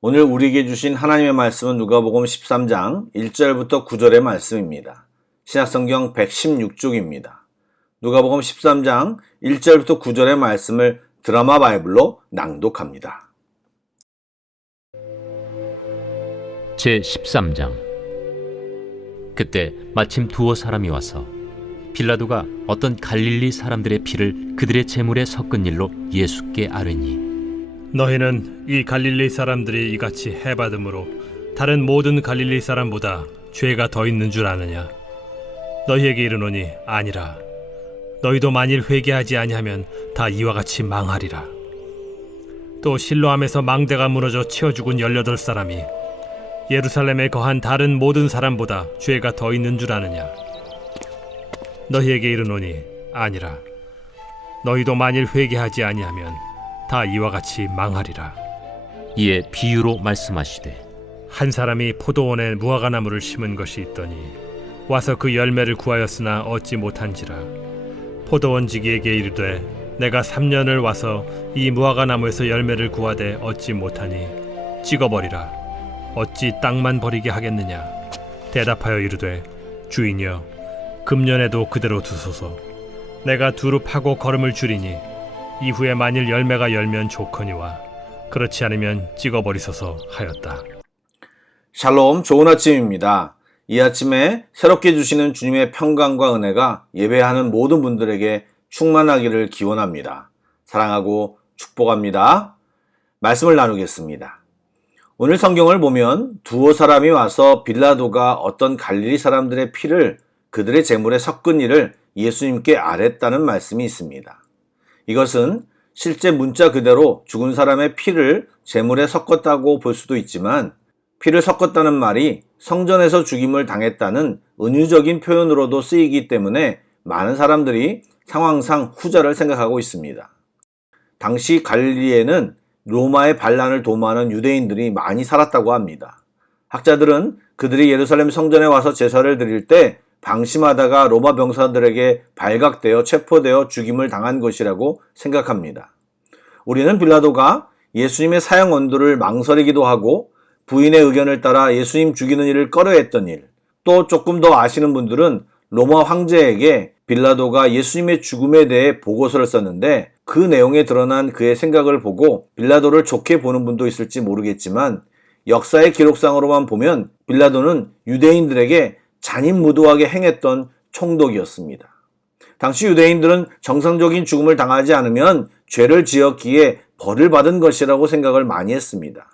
오늘 우리에게 주신 하나님의 말씀은 누가복음 13장 1절부터 9절의 말씀입니다. 신약성경 116쪽입니다. 누가복음 13장 1절부터 9절의 말씀을 드라마 바이블로 낭독합니다. 제13장. 그때 마침 두어 사람이 와서 빌라도가 어떤 갈릴리 사람들의 피를 그들의 제물에 섞은 일로 예수께 아뢰니, 너희는 이 갈릴리 사람들이 이같이 해받음으로 다른 모든 갈릴리 사람보다 죄가 더 있는 줄 아느냐? 너희에게 이르노니 아니라. 너희도 만일 회개하지 아니하면 다 이와 같이 망하리라. 또 실로암에서 망대가 무너져 치어 죽은 18사람이 예루살렘에 거한 다른 모든 사람보다 죄가 더 있는 줄 아느냐? 너희에게 이르노니 아니라. 너희도 만일 회개하지 아니하면 다 이와 같이 망하리라. 이에 비유로 말씀하시되, 한 사람이 포도원에 무화과나무를 심은 것이 있더니 와서 그 열매를 구하였으나 얻지 못한지라. 포도원지기에게 이르되, 내가 3년을 와서 이 무화과나무에서 열매를 구하되 얻지 못하니 찍어버리라. 어찌 땅만 버리게 하겠느냐? 대답하여 이르되, 주인이여, 금년에도 그대로 두소서. 내가 두루 파고 거름을 줄이니 이후에 만일 열매가 열면 좋거니와 그렇지 않으면 찍어버리소서 하였다. 샬롬, 좋은 아침입니다. 이 아침에 새롭게 주시는 주님의 평강과 은혜가 예배하는 모든 분들에게 충만하기를 기원합니다. 사랑하고 축복합니다. 말씀을 나누겠습니다. 오늘 성경을 보면 두어 사람이 와서 빌라도가 어떤 갈릴리 사람들의 피를 그들의 제물에 섞은 일을 예수님께 아뢰었다는 말씀이 있습니다. 이것은 실제 문자 그대로 죽은 사람의 피를 제물에 섞었다고 볼 수도 있지만, 피를 섞었다는 말이 성전에서 죽임을 당했다는 은유적인 표현으로도 쓰이기 때문에 많은 사람들이 상황상 후자를 생각하고 있습니다. 당시 갈릴리에는 로마의 반란을 도모하는 유대인들이 많이 살았다고 합니다. 학자들은 그들이 예루살렘 성전에 와서 제사를 드릴 때 방심하다가 로마 병사들에게 발각되어 체포되어 죽임을 당한 것이라고 생각합니다. 우리는 빌라도가 예수님의 사형 언도를 망설이기도 하고 부인의 의견을 따라 예수님 죽이는 일을 꺼려했던 일, 또 조금 더 아시는 분들은 로마 황제에게 빌라도가 예수님의 죽음에 대해 보고서를 썼는데 그 내용에 드러난 그의 생각을 보고 빌라도를 좋게 보는 분도 있을지 모르겠지만, 역사의 기록상으로만 보면 빌라도는 유대인들에게 잔인무도하게 행했던 총독이었습니다. 당시 유대인들은 정상적인 죽음을 당하지 않으면 죄를 지었기에 벌을 받은 것이라고 생각을 많이 했습니다.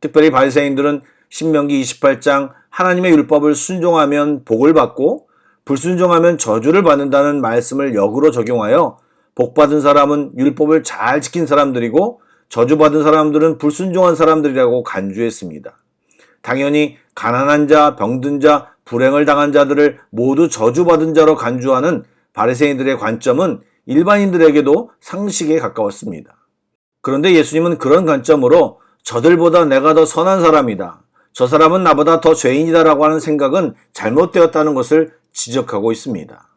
특별히 바리새인들은 신명기 28장 하나님의 율법을 순종하면 복을 받고 불순종하면 저주를 받는다는 말씀을 역으로 적용하여 복받은 사람은 율법을 잘 지킨 사람들이고 저주받은 사람들은 불순종한 사람들이라고 간주했습니다. 당연히 가난한 자, 병든 자, 불행을 당한 자들을 모두 저주받은 자로 간주하는 바리새인들의 관점은 일반인들에게도 상식에 가까웠습니다. 그런데 예수님은 그런 관점으로 저들보다 내가 더 선한 사람이다, 저 사람은 나보다 더 죄인이다 라고 하는 생각은 잘못되었다는 것을 지적하고 있습니다.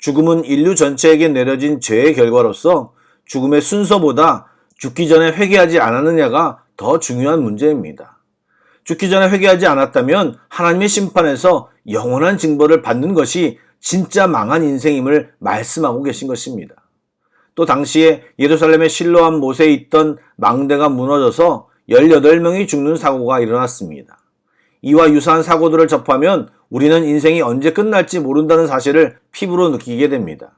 죽음은 인류 전체에게 내려진 죄의 결과로서 죽음의 순서보다 죽기 전에 회개하지 않았느냐가 더 중요한 문제입니다. 죽기 전에 회개하지 않았다면 하나님의 심판에서 영원한 징벌을 받는 것이 진짜 망한 인생임을 말씀하고 계신 것입니다. 또 당시에 예루살렘의 실로암 못에 있던 망대가 무너져서 18명이 죽는 사고가 일어났습니다. 이와 유사한 사고들을 접하면 우리는 인생이 언제 끝날지 모른다는 사실을 피부로 느끼게 됩니다.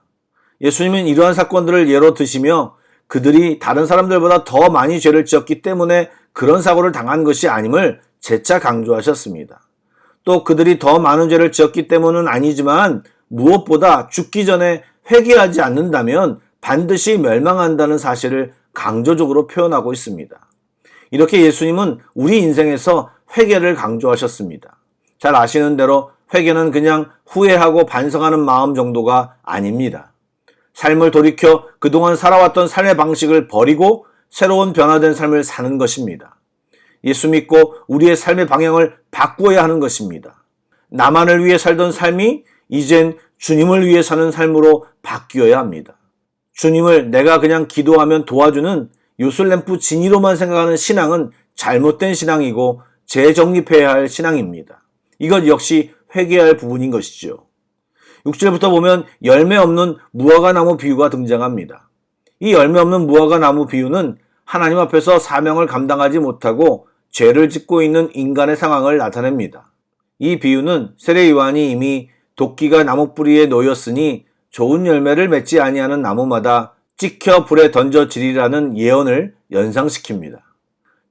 예수님은 이러한 사건들을 예로 드시며 그들이 다른 사람들보다 더 많이 죄를 지었기 때문에 그런 사고를 당한 것이 아님을 재차 강조하셨습니다. 또 그들이 더 많은 죄를 지었기 때문은 아니지만 무엇보다 죽기 전에 회개하지 않는다면 반드시 멸망한다는 사실을 강조적으로 표현하고 있습니다. 이렇게 예수님은 우리 인생에서 회개를 강조하셨습니다. 잘 아시는 대로 회개는 그냥 후회하고 반성하는 마음 정도가 아닙니다. 삶을 돌이켜 그동안 살아왔던 삶의 방식을 버리고 새로운 변화된 삶을 사는 것입니다. 예수 믿고 우리의 삶의 방향을 바꾸어야 하는 것입니다. 나만을 위해 살던 삶이 이젠 주님을 위해 사는 삶으로 바뀌어야 합니다. 주님을 내가 그냥 기도하면 도와주는 요술램프 진이로만 생각하는 신앙은 잘못된 신앙이고 재정립해야 할 신앙입니다. 이것 역시 회개해야 할 부분인 것이죠. 6절부터 보면 열매 없는 무화과 나무 비유가 등장합니다. 이 열매 없는 무화과 나무 비유는 하나님 앞에서 사명을 감당하지 못하고 죄를 짓고 있는 인간의 상황을 나타냅니다. 이 비유는 세례 요한이 이미 도끼가 나무 뿌리에 놓였으니 좋은 열매를 맺지 아니하는 나무마다 찍혀 불에 던져지리라는 예언을 연상시킵니다.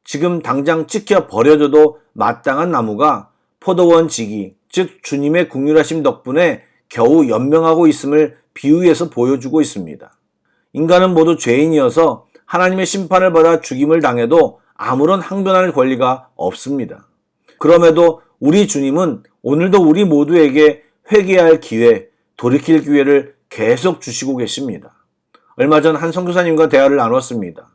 지금 당장 찍혀 버려져도 마땅한 나무가 포도원 지기, 즉 주님의 긍휼하심 덕분에 겨우 연명하고 있음을 비유해서 보여주고 있습니다. 인간은 모두 죄인이어서 하나님의 심판을 받아 죽임을 당해도 아무런 항변할 권리가 없습니다. 그럼에도 우리 주님은 오늘도 우리 모두에게 회개할 기회, 돌이킬 기회를 계속 주시고 계십니다. 얼마 전 한 선교사님과 대화를 나눴습니다.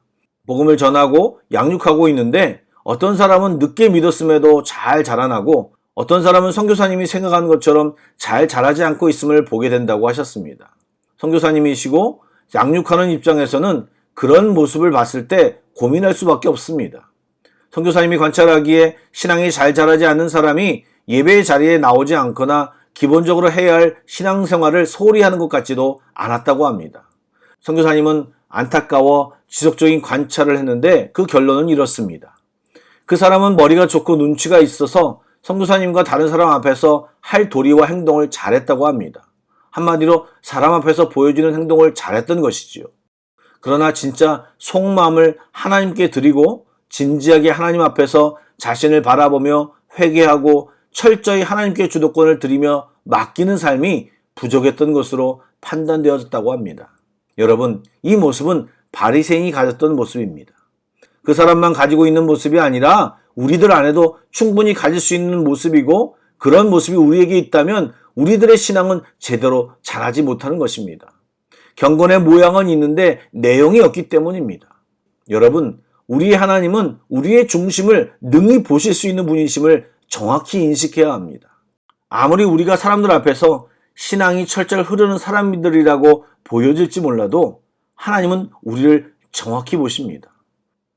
복음을 전하고 양육하고 있는데 어떤 사람은 늦게 믿었음에도 잘 자라나고 어떤 사람은 선교사님이 생각하는 것처럼 잘 자라지 않고 있음을 보게 된다고 하셨습니다. 선교사님이시고 양육하는 입장에서는 그런 모습을 봤을 때 고민할 수밖에 없습니다. 선교사님이 관찰하기에 신앙이 잘 자라지 않는 사람이 예배의 자리에 나오지 않거나 기본적으로 해야 할 신앙생활을 소홀히 하는 것 같지도 않았다고 합니다. 선교사님은 안타까워 지속적인 관찰을 했는데 그 결론은 이렇습니다. 그 사람은 머리가 좋고 눈치가 있어서 선교사님과 다른 사람 앞에서 할 도리와 행동을 잘했다고 합니다. 한마디로 사람 앞에서 보여주는 행동을 잘했던 것이지요. 그러나 진짜 속마음을 하나님께 드리고 진지하게 하나님 앞에서 자신을 바라보며 회개하고 철저히 하나님께 주도권을 드리며 맡기는 삶이 부족했던 것으로 판단되어졌다고 합니다. 여러분, 이 모습은 바리새인이 가졌던 모습입니다. 그 사람만 가지고 있는 모습이 아니라 우리들 안에도 충분히 가질 수 있는 모습이고 그런 모습이 우리에게 있다면 우리들의 신앙은 제대로 자라지 못하는 것입니다. 경건의 모양은 있는데 내용이 없기 때문입니다. 여러분, 우리의 하나님은 우리의 중심을 능히 보실 수 있는 분이심을 정확히 인식해야 합니다. 아무리 우리가 사람들 앞에서 신앙이 철철 흐르는 사람들이라고 보여질지 몰라도 하나님은 우리를 정확히 보십니다.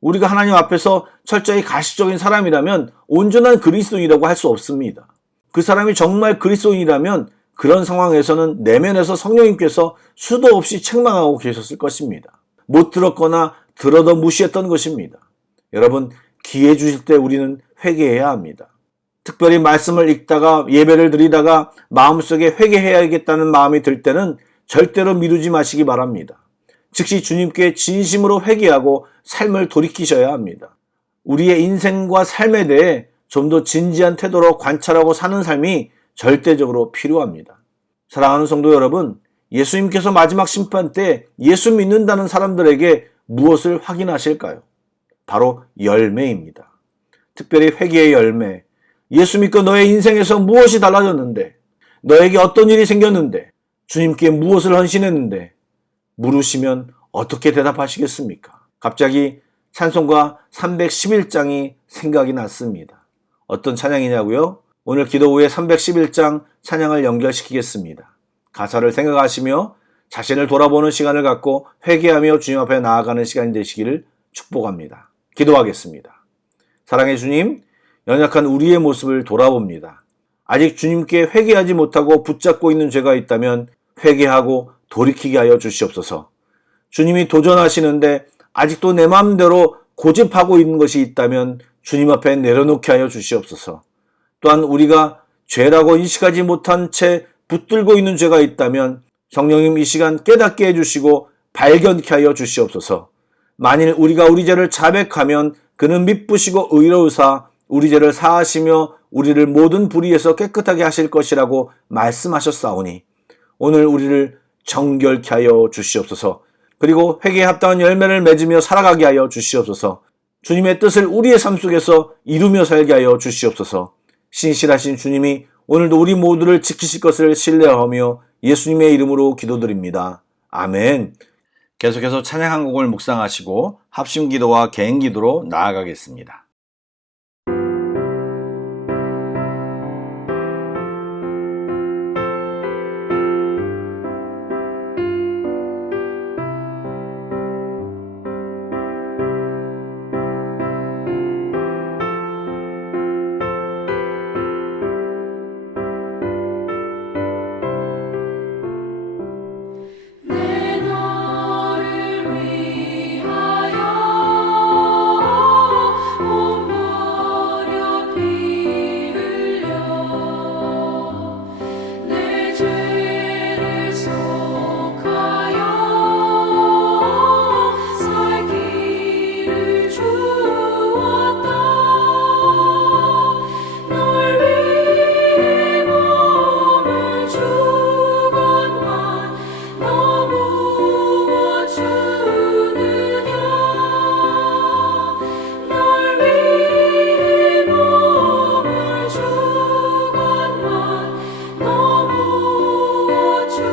우리가 하나님 앞에서 철저히 가식적인 사람이라면 온전한 그리스도인이라고 할 수 없습니다. 그 사람이 정말 그리스도인이라면 그런 상황에서는 내면에서 성령님께서 수도 없이 책망하고 계셨을 것입니다. 못 들었거나 들어도 무시했던 것입니다. 여러분, 기회 주실 때 우리는 회개해야 합니다. 특별히 말씀을 읽다가 예배를 드리다가 마음속에 회개해야겠다는 마음이 들 때는 절대로 미루지 마시기 바랍니다. 즉시 주님께 진심으로 회개하고 삶을 돌이키셔야 합니다. 우리의 인생과 삶에 대해 좀 더 진지한 태도로 관찰하고 사는 삶이 절대적으로 필요합니다. 사랑하는 성도 여러분, 예수님께서 마지막 심판 때 예수 믿는다는 사람들에게 무엇을 확인하실까요? 바로 열매입니다. 특별히 회개의 열매. 예수 믿고 너의 인생에서 무엇이 달라졌는데, 너에게 어떤 일이 생겼는데, 주님께 무엇을 헌신했는데 물으시면 어떻게 대답하시겠습니까? 갑자기 찬송가 311장이 생각이 났습니다. 어떤 찬양이냐고요? 오늘 기도 후에 311장 찬양을 연결시키겠습니다. 가사를 생각하시며 자신을 돌아보는 시간을 갖고 회개하며 주님 앞에 나아가는 시간이 되시기를 축복합니다. 기도하겠습니다. 사랑의 주님, 연약한 우리의 모습을 돌아봅니다. 아직 주님께 회개하지 못하고 붙잡고 있는 죄가 있다면 회개하고 돌이키게 하여 주시옵소서. 주님이 도전하시는데 아직도 내 마음대로 고집하고 있는 것이 있다면 주님 앞에 내려놓게 하여 주시옵소서. 또한 우리가 죄라고 인식하지 못한 채 붙들고 있는 죄가 있다면 성령님 이 시간 깨닫게 해주시고 발견케 하여 주시옵소서. 만일 우리가 우리 죄를 자백하면 그는 미쁘시고 의로우사 우리 죄를 사하시며 우리를 모든 불의에서 깨끗하게 하실 것이라고 말씀하셨사오니 오늘 우리를 정결케 하여 주시옵소서. 그리고 회개에 합당한 열매를 맺으며 살아가게 하여 주시옵소서. 주님의 뜻을 우리의 삶 속에서 이루며 살게 하여 주시옵소서. 신실하신 주님이 오늘도 우리 모두를 지키실 것을 신뢰하며 예수님의 이름으로 기도드립니다. 아멘. 계속해서 찬양 한 곡을 묵상하시고 합심기도와 개인기도로 나아가겠습니다. 내 너를 위하여 몸 버려 피 흘려 내 죄를 속하여 살기를 주었다. 널 위해 몸을 주건만 너 무엇 주느냐. 널 위해 몸을 주건만 너 무엇 주느냐.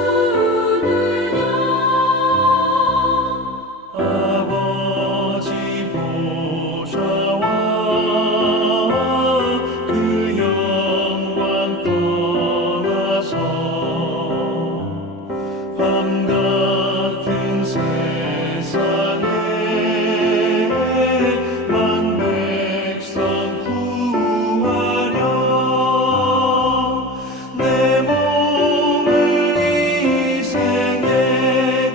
아버지 보좌와 그 영광 떠나서 밤 같은 세상에 만 백성 구하려 내 몸을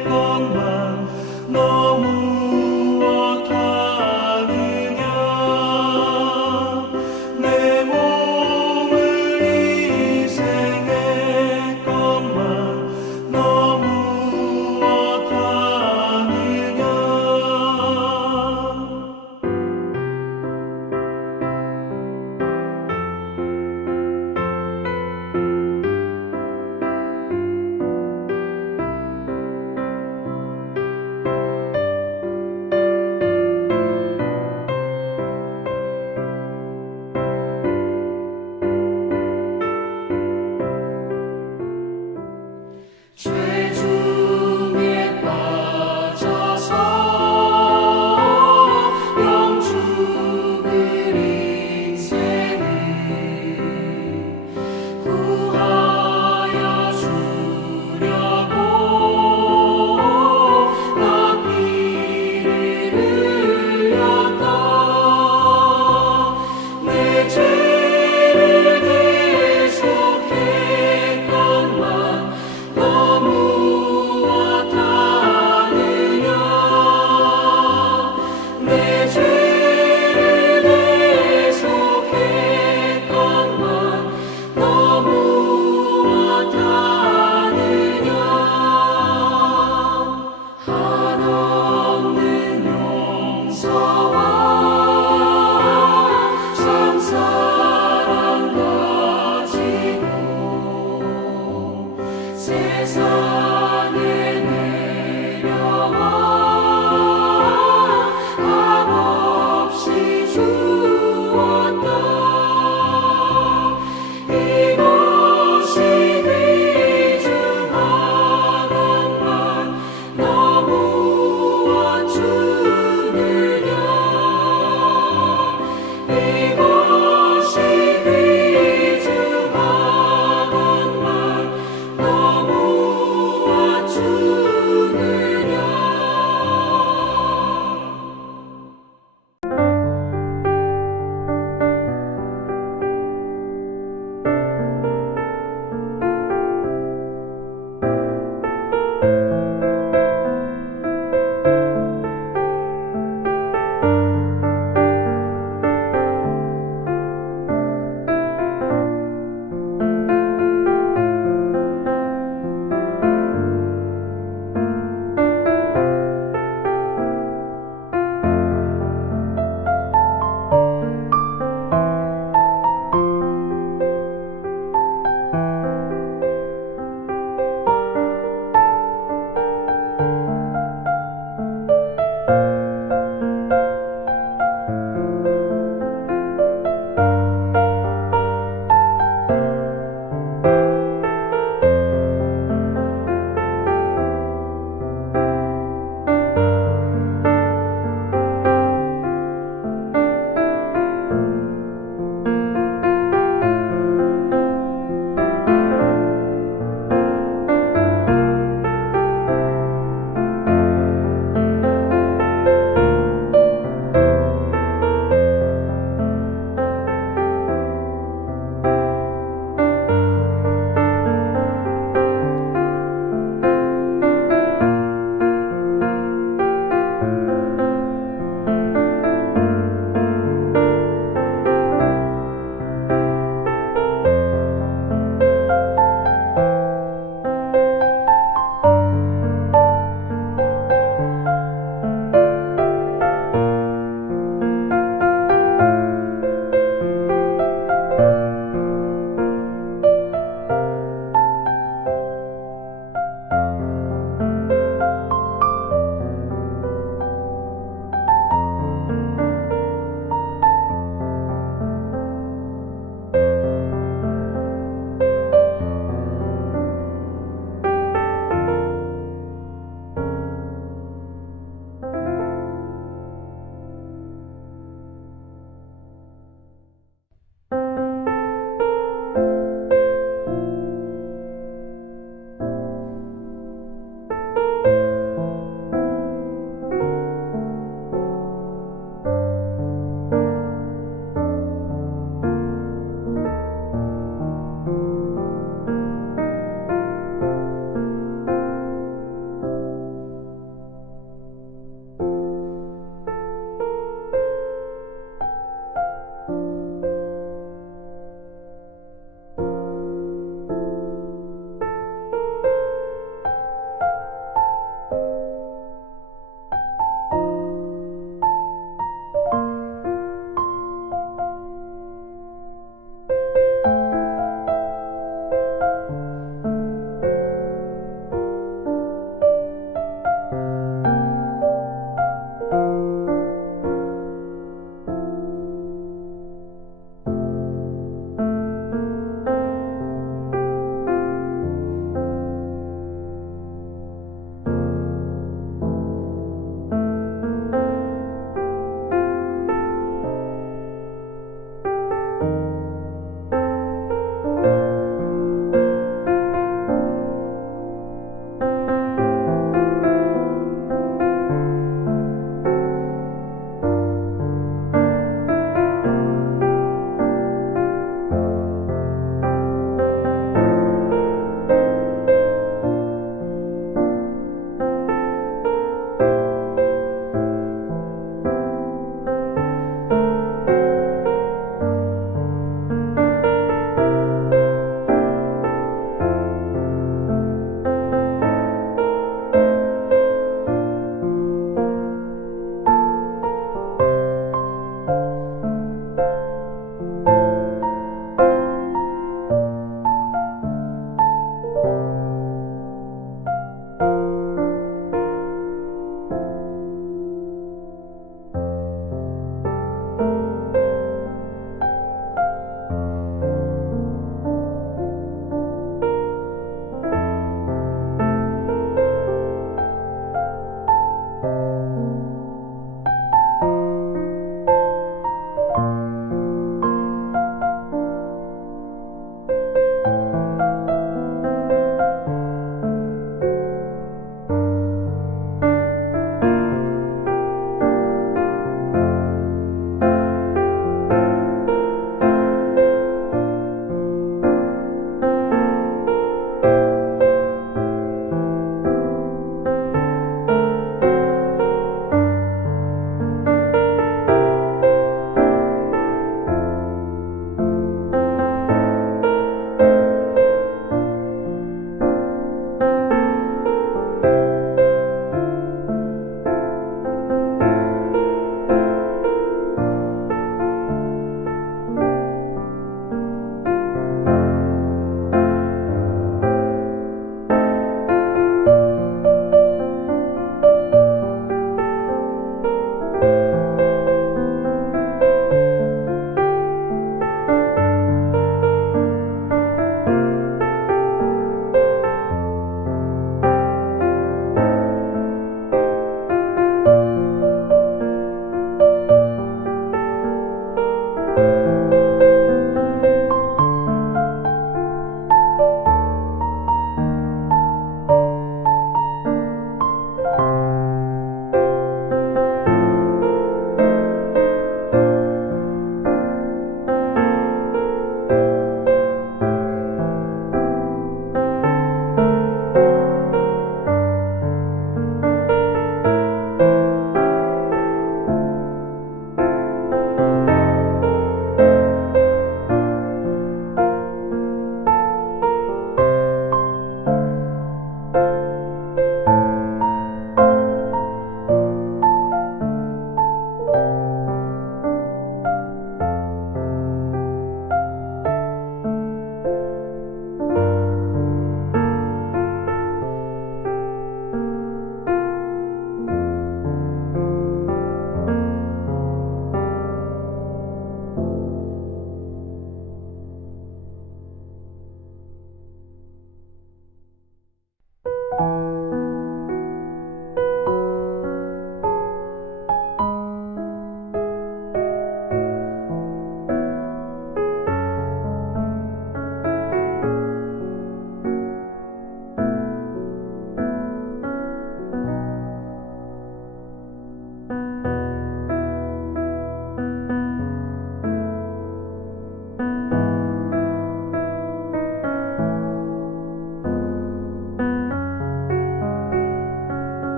희생했건만 너 무엇하느냐. 내 몸을 희생했건만 너 무엇하느냐.